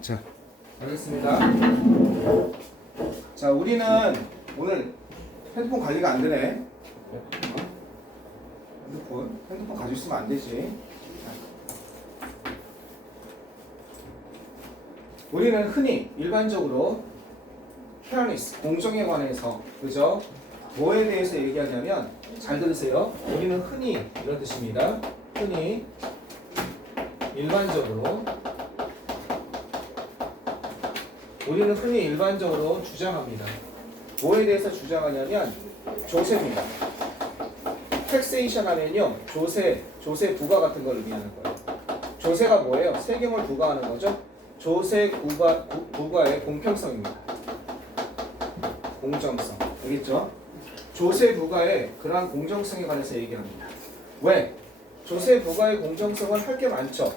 자, 알겠습니다. 자, 우리는 오늘 핸드폰 관리가 안 되네. 핸드폰 가지고 있으면 안 되지. 우리는 흔히 일반적으로 페어니스, 공정에 관해서, 그죠? 뭐에 대해서 얘기하냐면, 잘 들으세요. 우리는 흔히 이런 뜻입니다. 흔히 일반적으로 주장합니다. 뭐에 대해서 주장하냐면 조세입니다. 텍세이션 하면요, 조세 부과 같은 걸 의미하는 거예요. 조세가 뭐예요? 세금을 부과하는 거죠. 조세 부과의 공평성입니다. 공정성. 알겠죠? 조세 부과의 그러한 공정성에 관해서 얘기합니다. 왜? 조세 부과의 공정성은 할 게 많죠.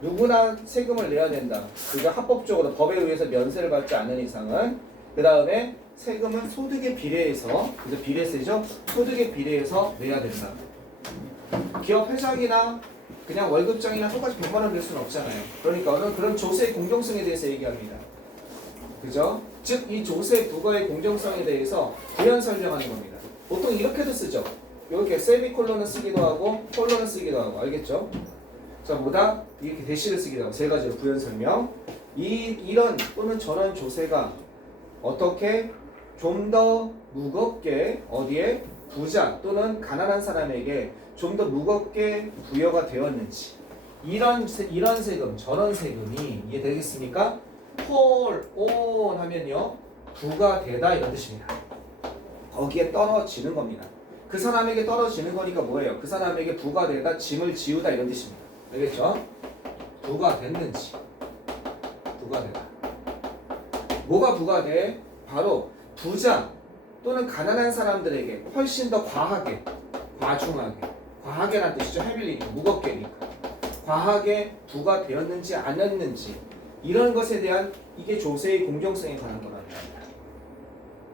누구나 세금을 내야 된다. 그게 합법적으로 법에 의해서 면세를 받지 않는 이상은. 그 다음에 세금은 소득에 비례해서, 그래서 비례세죠? 소득에 비례해서 내야 된다. 기업 회장이나 그냥 월급장이나 똑같이 100만 원 낼 수는 없잖아요. 그러니까 오늘 그런 조세의 공정성에 대해서 얘기합니다. 그죠? 즉, 이 조세 부과의 공정성에 대해서 부연 설명하는 겁니다. 보통 이렇게도 쓰죠. 이렇게 세미콜론을 쓰기도 하고 콜론을 쓰기도 하고. 알겠죠? 자, 뭐다? 이렇게 대시를 쓰기도 하고. 세 가지로 부연 설명. 이런 또는 저런 조세가 어떻게 좀 더 무겁게 어디에 부자 또는 가난한 사람에게 좀 더 무겁게 부여가 되었는지, 이런 세금, 저런 세금이 이해되겠습니까? 폴, 온 하면요, 부과되다 이런 뜻입니다. 거기에 떨어지는 겁니다. 그 사람에게 떨어지는 거니까 뭐예요? 그 사람에게 부과되다, 짐을 지우다 이런 뜻입니다. 알겠죠? 부과됐는지, 부과되다. 뭐가 부과돼? 바로 부자 또는 가난한 사람들에게 훨씬 더 과하게, 과하게란 뜻이죠. 헤빌리니까, 무겁게니까. 과하게 부과되었는지 아니었는지, 이런 것에 대한, 이게 조세의 공정성에 관한 거랍니다.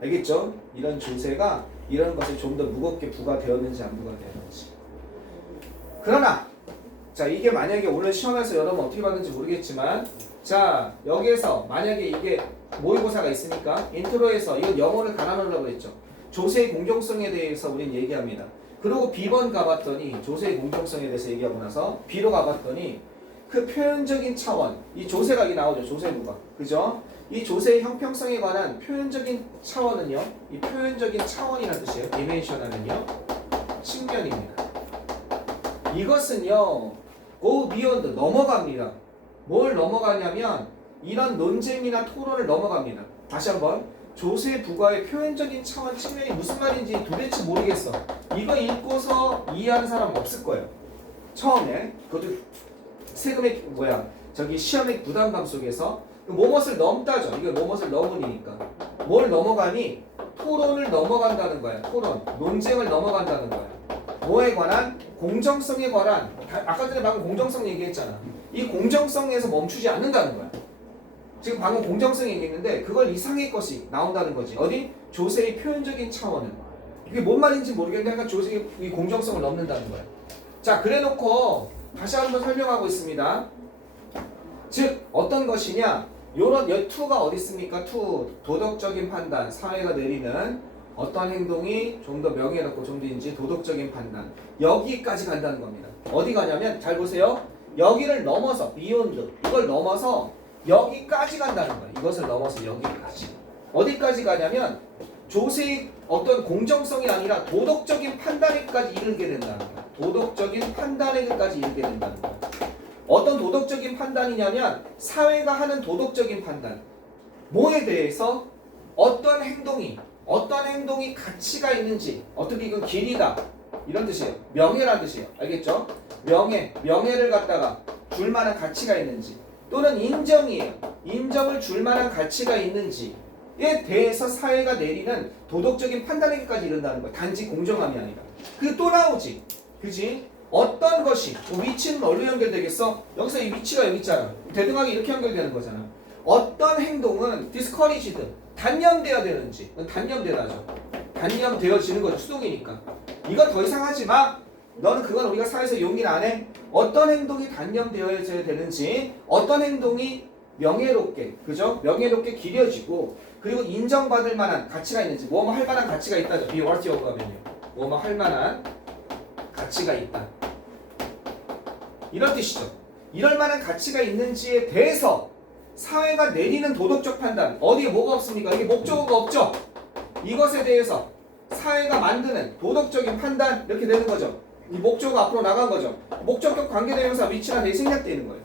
알겠죠? 이런 조세가 이런 것에 좀 더 무겁게 부과되었는지 안 부과되었는지. 그러나 자, 이게 만약에 오늘 시험에서 여러분 어떻게 받는지 모르겠지만, 자, 여기에서 만약에 이게 모의고사가 있으니까 인트로에서 이건 영어를 갈아놓으려고 그랬죠. 조세의 공정성에 대해서 우린 얘기합니다. 그리고 B번 가봤더니 조세의 공정성에 대해서 얘기하고 나서 B로 가봤더니 그 표현적인 차원, 이 조세가 이 나오죠. 조세부가. 그죠? 이 조세의 형평성에 관한 표현적인 차원은요, 이 표현적인 차원이라는 뜻이에요. 디멘션하면요, 측면입니다. 이것은요, go beyond, 넘어갑니다. 뭘 넘어가냐면 이런 논쟁이나 토론을 넘어갑니다. 다시 한번, 조세 부과의 표현적인 차원 측면이 무슨 말인지 도대체 모르겠어. 이거 읽고서 이해하는 사람 없을 거예요. 처음에 그것도 세금의 시험의 부담감 속에서 뭐뭇을 넘다죠. 이거 뭐뭇을 넘으니까 뭘 넘어가니? 토론을 넘어간다는 거야. 토론, 논쟁을 넘어간다는 거야. 뭐에 관한? 공정성에 관한. 아까 전에 방금 공정성 얘기했잖아. 이 공정성에서 멈추지 않는다는 거야. 지금 방금 공정성 얘기했는데 그걸 이상의 것이 나온다는 거지. 어디? 조세의 표현적인 차원은. 이게 뭔 말인지 모르겠는데 약간 조세의 이 공정성을 넘는다는 거야. 자, 그래놓고 다시 한번 설명하고 있습니다. 즉 어떤 것이냐? 요런 투가 어디 있습니까? 투, 도덕적인 판단, 사회가 내리는 어떤 행동이 좀 더 명예롭고 좀 더인지 도덕적인 판단, 여기까지 간다는 겁니다. 어디 가냐면 잘 보세요. 여기를 넘어서 beyond, 이걸 넘어서 여기까지 간다는 거예요. 이것을 넘어서 여기까지. 어디까지 가냐면 조세의 어떤 공정성이 아니라 도덕적인 판단에까지 이르게 된다는 거예요. 도덕적인 판단에까지 이르게 된다는 거예요. 어떤 도덕적인 판단이냐면 사회가 하는 도덕적인 판단. 뭐에 대해서 어떤 행동이 가치가 있는지, 어떻게 이건 길이다 이런 뜻이에요. 명예란 뜻이에요. 알겠죠? 명예를 갖다가 줄 만한 가치가 있는지, 또는 인정이에요. 인정을 줄 만한 가치가 있는지에 대해서 사회가 내리는 도덕적인 판단에까지 이른다는 거예요. 단지 공정함이 아니라. 그게 또 나오지. 그지? 어떤 것이, 위치는 어디로 연결되겠어? 여기서 이 위치가 여기 있잖아. 대등하게 이렇게 연결되는 거잖아. 어떤 행동은 discouraged, 단념돼야 되는지. 단념되다죠. 단념되어지는 거죠. 수동이니까. 이거 더 이상 하지 마. 너는 그건 우리가 사회에서 용기를 안 해. 어떤 행동이 단념되어져야 되는지, 어떤 행동이 명예롭게, 그죠? 명예롭게 기려지고, 그리고 인정받을 만한 가치가 있는지, 뭐뭐 할 만한 가치가 있다죠. be worthy of 하면요. 뭐뭐 할 만한 가치가 있다. 이런 뜻이죠. 이럴 만한 가치가 있는지에 대해서 사회가 내리는 도덕적 판단, 어디에 뭐가 없습니까? 이게 목적어가 없죠. 이것에 대해서 사회가 만드는 도덕적인 판단, 이렇게 되는 거죠. 이 목적어가 앞으로 나간 거죠. 목적격 관계대명사 위치나 대에 생략되는 거예요.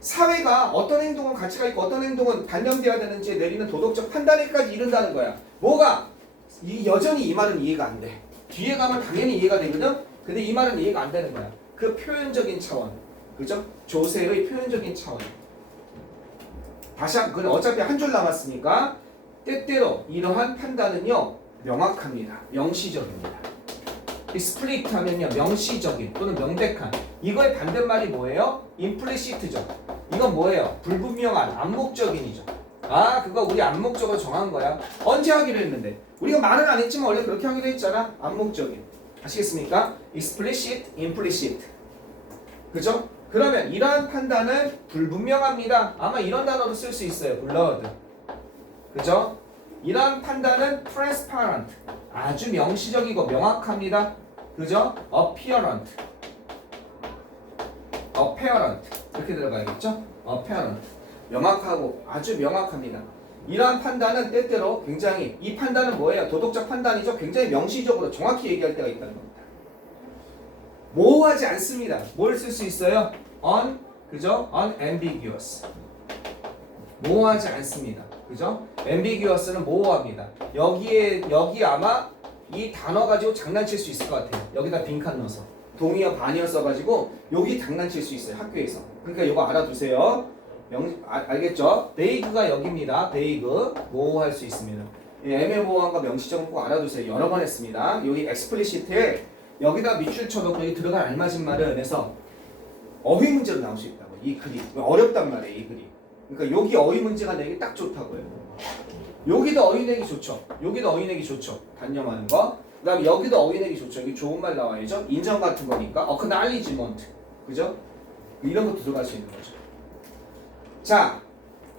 사회가 어떤 행동은 가치가 있고 어떤 행동은 단념되어야 되는지에 내리는 도덕적 판단에까지 이른다는 거야. 뭐가? 여전히 이 말은 이해가 안 돼. 뒤에 가면 당연히 이해가 되거든. 근데 이 말은 이해가 안 되는 거야. 그 표현적인 차원, 그죠? 조세의 표현적인 차원. 다시 한번, 어차피 한 줄 남았으니까 때때로 이러한 판단은요 명확합니다. 명시적입니다. explicit 하면요 명시적인 또는 명백한. 이거의 반대말이 뭐예요? implicit죠. 이건 뭐예요? 불분명한, 암묵적인이죠. 아, 그거 우리 암묵적으로 정한 거야. 언제 하기로 했는데? 우리가 말은 안 했지만 원래 그렇게 하기로 했잖아. 암묵적인. 아시겠습니까? explicit, implicit. 그죠? 그러면 이러한 판단은 불분명합니다. 아마 이런 단어도 쓸 수 있어요. blurred. 그죠? 이러한 판단은 transparent. 아주 명시적이고 명확합니다. 그죠? apparent. 이렇게 들어가야겠죠? apparent. 명확하고 아주 명확합니다. 이러한 판단은 때때로 굉장히, 이 판단은 뭐예요? 도덕적 판단이죠. 굉장히 명시적으로 정확히 얘기할 때가 있다는 겁니다. 모호하지 않습니다. 뭘 쓸 수 있어요? 그죠? unambiguous. 모호하지 않습니다. 그죠? ambiguous는 모호합니다. 여기 아마 이 단어 가지고 장난칠 수 있을 것 같아요. 여기다 빈칸 넣어서 동의어 반의어 써가지고 여기 장난칠 수 있어요. 학교에서. 그러니까 이거 알아두세요. 알겠죠? 베이그가 여기입니다. 베이그. 모호할 수 있습니다. 애매모호함과 명시적은 꼭 알아두세요. 여러 번 했습니다. 여기 explicit에 여기다 밑줄 쳐놓고 여기 들어간 알맞은 말은 해서 어휘 문제로 나올 수 있다고. 이 글이 어렵단 말이에요. 이 글이. 그러니까 여기 어휘 문제가 내기 딱 좋다고요. 여기도 어휘 내기 좋죠. 여기도 어휘 내기 좋죠. 단념하는 거. 그 다음에 여기도 어휘 내기 좋죠. 여기 좋은 말 나와야죠. 인정 같은 거니까. acknowledgement. 그죠? 이런 것도 들어갈 수 있는 거죠. 자,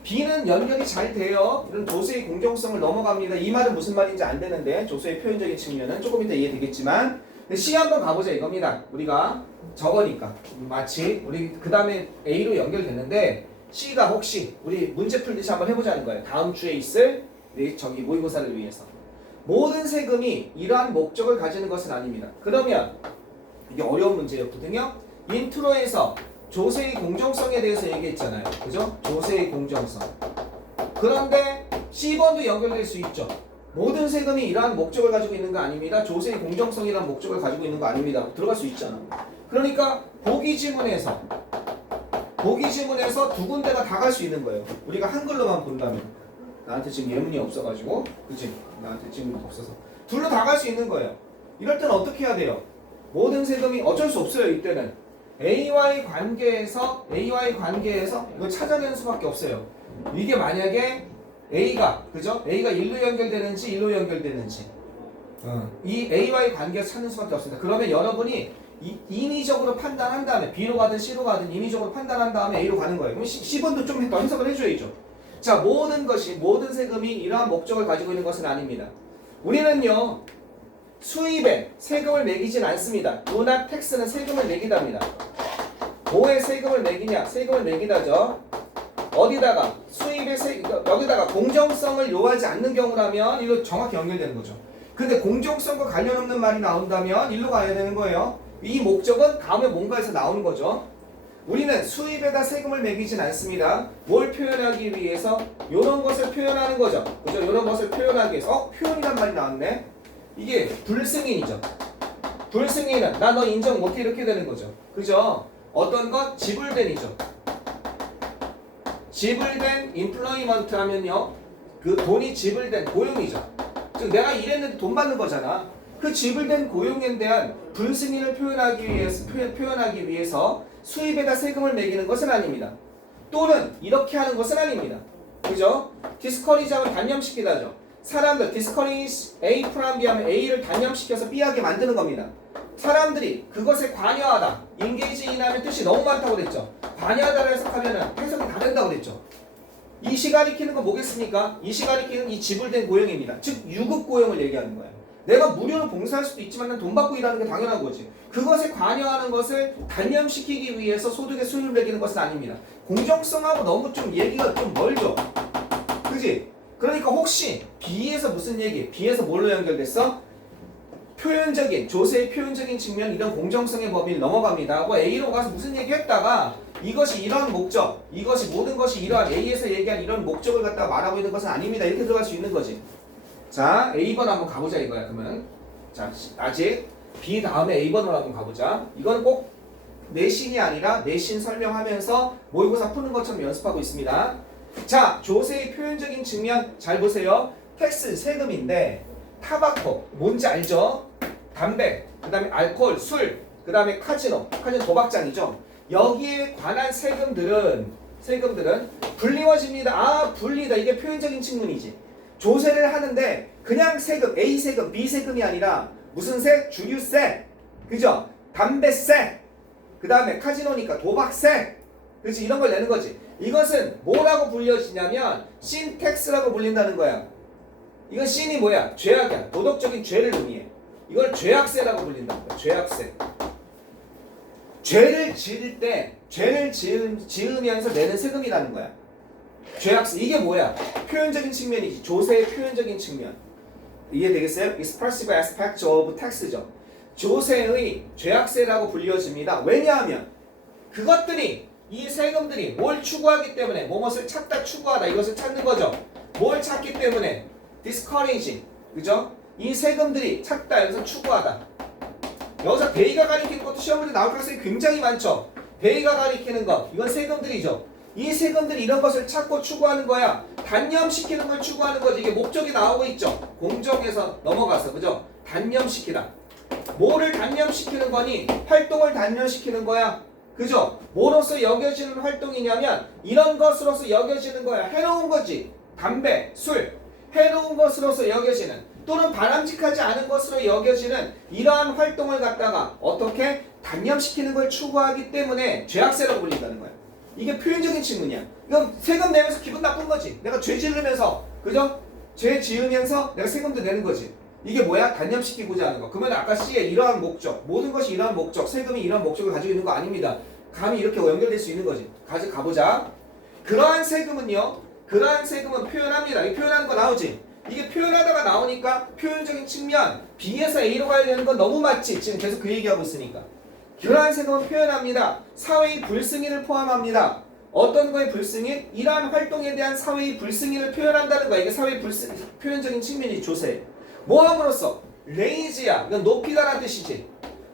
B는 연결이 잘 돼요. 이런 조세의 공정성을 넘어갑니다. 이 말은 무슨 말인지 안 되는데 조세의 표현적인 측면은 조금 이따 이해되겠지만 C 한번 가보자 이겁니다. 우리가 저거니까 마치 우리 그 다음에 A로 연결됐는데 C가 혹시 우리 문제 풀듯이 한번 해보자는 거예요. 다음 주에 있을 저기 모의고사를 위해서 모든 세금이 이러한 목적을 가지는 것은 아닙니다. 그러면 이게 어려운 문제였거든요. 인트로에서 조세의 공정성에 대해서 얘기했잖아요. 그죠? 조세의 공정성. 그런데 C번도 연결될 수 있죠. 모든 세금이 이러한 목적을 가지고 있는 거 아닙니다. 조세의 공정성이라는 목적을 가지고 있는 거 아닙니다. 들어갈 수 있잖아. 그러니까 보기 지문에서 두 군데가 다 갈 수 있는 거예요. 우리가 한글로만 본다면. 나한테 지금 예문이 없어가지고, 그치? 나한테 질문이 없어서. 둘로 다 갈 수 있는 거예요. 이럴 때는 어떻게 해야 돼요? 모든 세금이 어쩔 수 없어요. 이때는 A와의 관계에서 이걸 찾아내는 수밖에 없어요. 이게 만약에 A가, 그죠? A가 1로 연결되는지 1로 연결되는지 이 A와의 관계를 찾는 수밖에 없습니다. 그러면 여러분이 인위적으로 판단한 다음에 B로 가든 C로 가든 인위적으로 판단한 다음에 A로 가는 거예요. 그럼 C번도 좀 더 해석을 해줘야죠. 자, 모든 세금이 이러한 목적을 가지고 있는 것은 아닙니다. 우리는요 수입에 세금을 매기진 않습니다. 문학 텍스는 세금을 매기답니다. 뭐에 세금을 매기냐? 세금을 매기다죠. 어디다가 수입의 여기다가 공정성을 요하지 않는 경우라면 이거 정확히 연결되는 거죠. 근데 공정성과 관련 없는 말이 나온다면 일로 가야 되는 거예요. 이 목적은 다음에 뭔가에서 나오는 거죠. 우리는 수입에다 세금을 매기진 않습니다. 뭘 표현하기 위해서? 요런 것을 표현하는 거죠. 그죠? 요런 것을 표현하기 위해서. 표현이란 말이 나왔네. 이게 불승인이죠. 불승인은 나 너 인정 못해 이렇게 되는 거죠. 그죠? 어떤 것? 지불된이죠. 지불된 임플로이먼트 하면요 그 돈이 지불된 고용이죠. 즉 내가 일했는데 돈 받는 거잖아. 그 지불된 고용에 대한 불승인을 표현하기 위해서 수입에다 세금을 매기는 것은 아닙니다. 또는 이렇게 하는 것은 아닙니다. 그죠? 디스커리지하면 단념시키다죠. 사람들 디스커리지 A 프람 B 하면 A를 단념시켜서 B하게 만드는 겁니다. 사람들이 그것에 관여하다, 인게이지 인하면 뜻이 너무 많다고 그랬죠. 관여하다를 해석하면 해석이 다 된다고 그랬죠. 이시 가리키는 건 뭐겠습니까? 이시 가리키는 이 지불된 고용입니다. 즉 유급 고용을 얘기하는 거야. 내가 무료로 봉사할 수도 있지만 난 돈 받고 일하는 게 당연한 거지. 그것에 관여하는 것을 단념시키기 위해서 소득의 수입을 매기는 것은 아닙니다. 공정성하고 너무 좀 얘기가 좀 멀죠. 그지? 그러니까 혹시 B에서 무슨 얘기? B에서 뭘로 연결됐어? 표현적인, 조세의 표현적인 측면 이런 공정성의 범위를 넘어갑니다 하고 A로 가서 무슨 얘기 했다가 이것이 이런 목적, 이것이 모든 것이 이러한 A에서 얘기한 이런 목적을 갖다가 말하고 있는 것은 아닙니다. 이렇게 들어갈 수 있는 거지. 자, A번 한번 가보자 이거야. 그러면 자, 아직 B 다음에 A번으로 한번 가보자. 이건 꼭 내신이 아니라 내신 설명하면서 모의고사 푸는 것처럼 연습하고 있습니다. 자, 조세의 표현적인 측면 잘 보세요. 텍스 세금인데 타바코 뭔지 알죠? 담배, 그 다음에 알코올, 술, 그 다음에 카지노 도박장이죠. 여기에 관한 세금들은 불리워집니다. 아, 불리다. 이게 표현적인 측면이지. 조세를 하는데 그냥 세금, A 세금, B 세금이 아니라 무슨 세? 주유세, 그죠? 담배세, 그 다음에 카지노니까 도박세, 그렇지? 이런 걸 내는 거지. 이것은 뭐라고 불려지냐면 신텍스라고 불린다는 거야. 이건 신이 뭐야? 죄악이야. 도덕적인 죄를 의미해. 이걸 죄악세라고 불린다는 거야. 죄악세. 죄를 지을 때 죄를 지으면서 내는 세금이라는 거야. 죄악세. 이게 뭐야? 표현적인 측면이지. 조세의 표현적인 측면. 이해되겠어요? Expressive aspect of tax죠. 조세의 죄악세라고 불려집니다. 왜냐하면 그것들이 이 세금들이 뭘 추구하기 때문에 무엇을 찾다 추구하다 이것을 찾는 거죠. 뭘 찾기 때문에 discourage, 그죠? 이 세금들이 찾다 여기서 추구하다. 여기서 베이가 가리키는 것도 시험 문제 나올 가능성이 굉장히 많죠. 베이가 가리키는 것 이건 세금들이죠. 이 세금들이 이런 것을 찾고 추구하는 거야. 단념시키는 걸 추구하는 거지. 이게 목적이 나오고 있죠. 공정에서 넘어가서, 그죠? 단념시키다. 뭐를 단념시키는 거니? 활동을 단념시키는 거야. 그죠? 뭐로서 여겨지는 활동이냐면 이런 것으로서 여겨지는 거야. 해로운 거지. 담배, 술. 해로운 것으로서 여겨지는 또는 바람직하지 않은 것으로 여겨지는 이러한 활동을 갖다가 어떻게 단념시키는 걸 추구하기 때문에 죄악세라고 불린다는 거야. 이게 표현적인 측면이야. 이건 세금 내면서 기분 나쁜 거지. 내가 죄 지으면서, 그죠? 죄 지으면서 내가 세금도 내는 거지. 이게 뭐야? 단념시키고자 하는 거. 그러면 아까 C의 이러한 목적, 모든 것이 이러한 목적, 세금이 이러한 목적을 가지고 있는 거 아닙니다. 감이 이렇게 연결될 수 있는 거지. 가보자. 그러한 세금은 표현합니다. 이 표현하는 거 나오지? 이게 표현하다가 나오니까 표현적인 측면 B에서 A로 가야 되는 건 너무 맞지? 지금 계속 그 얘기하고 있으니까. 그러한 세금은 표현합니다. 사회의 불승인을 포함합니다. 어떤 거의 불승인? 이러한 활동에 대한 사회의 불승인을 표현한다는 거야. 이게 사회의 표현적인 측면이 조세. 뭐 함으로써? 레이즈야. 이건 높이다라는 뜻이지.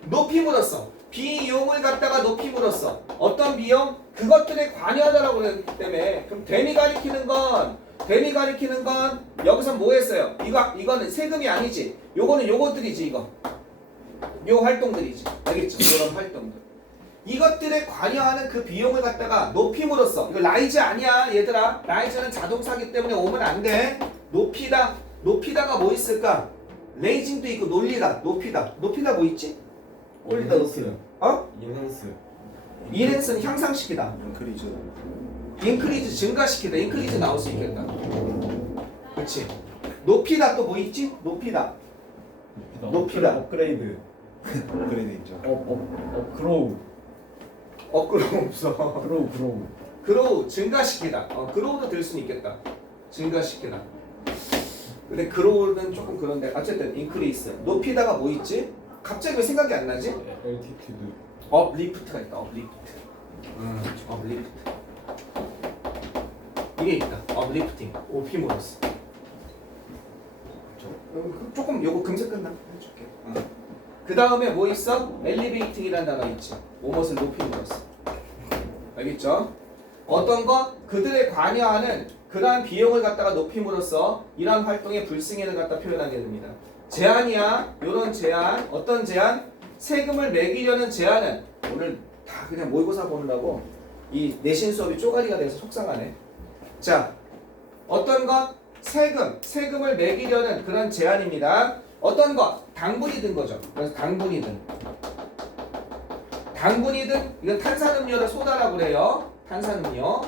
높임으로써. 비용을 갖다가 높임으로써. 어떤 비용? 그것들에 관여하다라고 그랬기 때문에. 그럼 댐이 가리키는 건 여기서 뭐 했어요? 이거는 세금이 아니지. 요것들이지, 이거. 요 활동들이지. 알겠죠? 이런 활동들. 이것들에 관여하는 그 비용을 갖다가 높임으로써. 이거 라이즈 아니야, 얘들아. 라이즈는 자동사기 때문에 오면 안 돼. 높이다가 뭐 있을까? 레이징도 있고 논리다. 높이다 뭐 있지? 올리다 높이다. 어? 인핸스는 향상시키다. 인크리즈 증가시키다. 인크리즈 나올 수 있겠다. 그렇지. 높이다 또 뭐 있지? 높이다. 업그레이드 있죠. 그로우 없어. 그로우 증가시키다. 그로우도 들 수는 있겠다. 증가시키다. 근데 그로우는 조금 그런데 어쨌든 인크리스. 높이다가 뭐 있지? 갑자기 왜 생각이 안 나지? 엘티튜드. 업리프트가 있다. 업리프트. 이게 있다. 업리프팅. 오피모러스. 조금 요거 금세 끝나. 해줄게. 그 다음에 뭐 있어? 엘리베이팅이라는 단어 있지. 무엇을 높임으로써. 알겠죠? 어떤 것? 그들에 관여하는 그러한 비용을 갖다가 높임으로써 이러한 활동의 불승인을 갖다 표현하게 됩니다. 제한이야. 요런 제한. 어떤 제한? 세금을 매기려는 제한은 오늘 다 그냥 모의고사 보느라고 이 내신 수업이 쪼가리가 돼서 속상하네. 자, 어떤 것? 세금을 매기려는 그런 제한입니다. 어떤 것? 당분이 든 거죠. 그래서 당분이 든 이건 탄산음료를 소다라고 그래요. 탄산음료.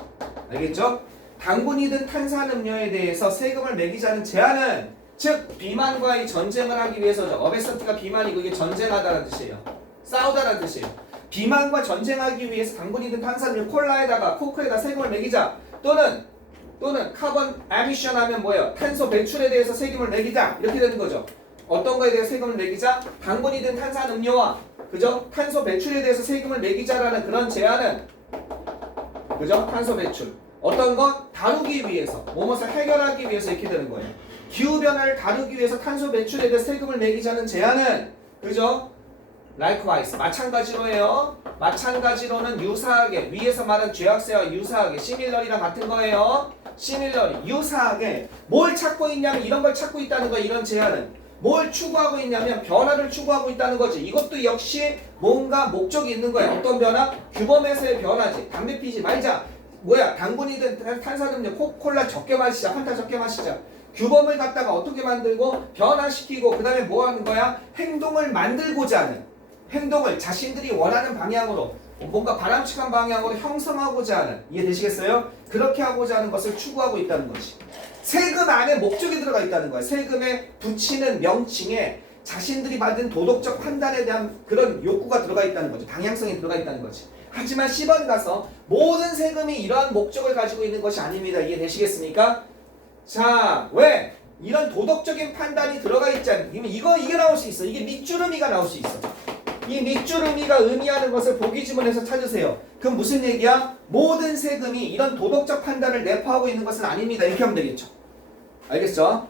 알겠죠? 당분이든 탄산음료에 대해서 세금을 매기자는 제한은 즉 비만과의 전쟁을 하기 위해서죠. 어베서티가 비만이고 이게 전쟁하다는 뜻이에요. 싸우다라는 뜻이에요. 비만과 전쟁하기 위해서 당분이든 탄산음료 콜라에다가 코크에다 세금을 매기자 또는 카본 에미션 하면 뭐예요? 탄소 배출에 대해서 세금을 매기자 이렇게 되는 거죠. 어떤 거에 대해서 세금을 매기자? 당분이든 탄산음료와 그죠? 탄소 배출에 대해서 세금을 매기자라는 그런 제안은 그죠? 탄소 배출 어떤 것? 다루기 위해서 무엇을 해결하기 위해서 이렇게 되는 거예요. 기후변화를 다루기 위해서 탄소 배출에 대해 세금을 매기자는 제안은 그죠? likewise 마찬가지로예요. 마찬가지로는 유사하게 위에서 말한 죄악세와 유사하게 similar이랑 같은 거예요. similarly 유사하게 뭘 찾고 있냐면 이런 걸 찾고 있다는 거예요. 이런 제안은 뭘 추구하고 있냐면 변화를 추구하고 있다는 거지. 이것도 역시 뭔가 목적이 있는 거예요. 어떤 변화? 규범에서의 변화지. 담배 피지 말자. 뭐야? 당분이든 탄산음료 콜라 적게 마시자. 판타 적게 마시자. 규범을 갖다가 어떻게 만들고 변화시키고 그 다음에 뭐 하는 거야? 행동을 만들고자 하는 행동을 자신들이 원하는 방향으로 뭔가 바람직한 방향으로 형성하고자 하는 이해되시겠어요? 그렇게 하고자 하는 것을 추구하고 있다는 거지. 세금 안에 목적이 들어가 있다는 거야. 세금에 붙이는 명칭에 자신들이 받은 도덕적 판단에 대한 그런 욕구가 들어가 있다는 거지. 방향성이 들어가 있다는 거지. 하지만 10번 가서 모든 세금이 이러한 목적을 가지고 있는 것이 아닙니다. 이해되시겠습니까? 자, 왜? 이런 도덕적인 판단이 들어가 있지 않으면 이게 나올 수 있어. 이게 밑주름이가 나올 수 있어. 이 밑주름이가 의미하는 것을 보기 지문에서 찾으세요. 그럼 무슨 얘기야? 모든 세금이 이런 도덕적 판단을 내포하고 있는 것은 아닙니다. 이렇게 하면 되겠죠. 알겠죠?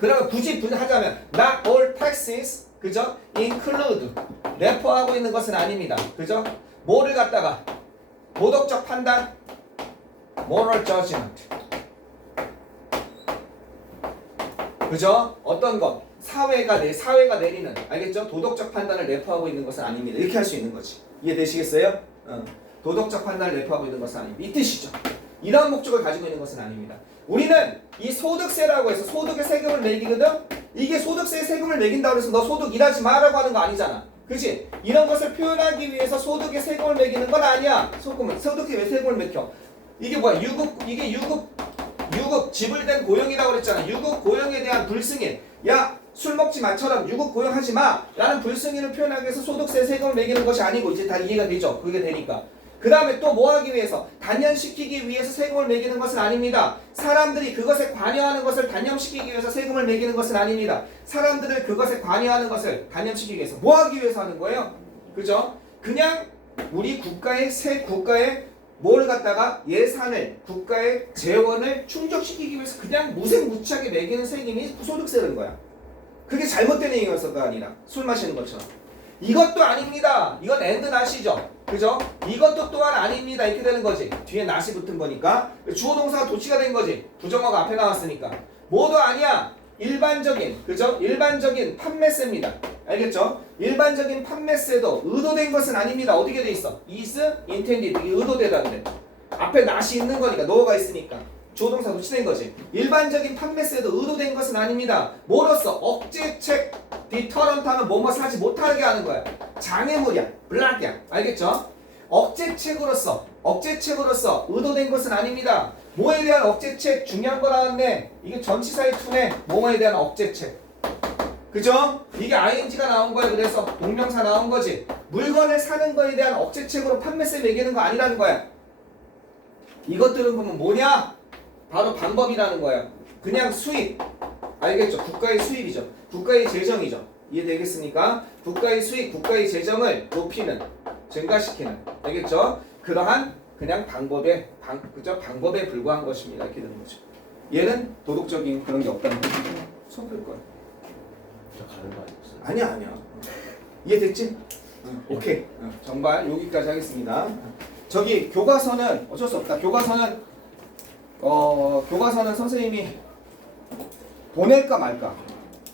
그러면 굳이 분하자면 not all taxes 그죠? include 내포하고 있는 것은 아닙니다. 그죠? 뭐를 갖다가 도덕적 판단 moral judgment 그죠? 어떤 것 사회가 내리는 알겠죠? 도덕적 판단을 내포하고 있는 것은 아닙니다. 이렇게 할 수 있는 거지. 이해되시겠어요? 도덕적 판단을 내포하고 있는 것은 아닙니다. 이 뜻이죠. 이런 목적을 가지고 있는 것은 아닙니다. 우리는 이 소득세라고 해서 소득의 세금을 매기거든? 이게 소득세의 세금을 매긴다고 해서 너 소득 일하지 마라고 하는 거 아니잖아. 그치? 이런 것을 표현하기 위해서 소득의 세금을 매기는 건 아니야. 소득에 왜 세금을 매겨? 이게 뭐야? 유급 지불된 고용이라고 그랬잖아. 유급 고용에 대한 불승인. 야, 술 먹지 마처럼 유급 고용하지 마 라는 불승인을 표현하기 위해서 소득세 세금을 매기는 것이 아니고 이제 다 이해가 되죠. 그게 되니까. 그 다음에 또 뭐 하기 위해서? 단념시키기 위해서 세금을 매기는 것은 아닙니다. 사람들이 그것에 관여하는 것을 단념시키기 위해서 세금을 매기는 것은 아닙니다. 사람들을 그것에 관여하는 것을 단념시키기 위해서 뭐 하기 위해서 하는 거예요? 그죠? 그냥 우리 국가의 뭘 갖다가 예산을 국가의 재원을 충족시키기 위해서 그냥 무색무취하게 매기는 세금이 소득세라는 거야. 그게 잘못된 얘기였어가 아니라 술 마시는 것처럼. 이것도 아닙니다. 이건 엔드 낫이죠. 그죠? 이것도 또한 아닙니다. 이렇게 되는 거지. 뒤에 낫이 붙은 거니까 주어 동사가 도치가 된 거지. 부정어가 앞에 나왔으니까. 뭐도 아니야. 일반적인 그죠? 일반적인 판매세입니다. 알겠죠? 일반적인 판매세도 의도된 것은 아닙니다. 어디게 돼 있어? is intended. 이게 의도되다는데 앞에 낫이 있는 거니까 노어가 있으니까 조동사 도치된 거지. 일반적인 판매세도 의도된 것은 아닙니다. 뭐로써? 억제책 디터런트 하면 뭐뭐 하지 못하게 하는 거야. 장애물이야. 블락이야. 알겠죠? 억제책으로서 의도된 것은 아닙니다. 뭐에 대한 억제책? 중요한 거 나왔네. 이게 전치사의 투네. 뭐뭐에 대한 억제책. 그죠? 이게 ing가 나온 거야. 그래서 동명사 나온 거지. 물건을 사는 거에 대한 억제책으로 판매세 매기는 거 아니라는 거야. 이것들은 보면 뭐냐? 바로 방법이라는 거야. 그냥 수입. 알겠죠? 국가의 수입이죠. 국가의 재정이죠. 이해되겠습니까? 국가의 수입, 국가의 재정을 높이는, 증가시키는. 알겠죠? 그러한 그냥 방법에 불과한 것입니다. 이렇게 되는 거죠. 얘는 도덕적인 그런 게 없다는 거죠. 손들 거야. 가는 거 아니었어요? 아니야. 이해됐지? 오케이. 정말 여기까지 하겠습니다. 저기 교과서는 어쩔 수 없다. 교과서는 선생님이 보낼까 말까.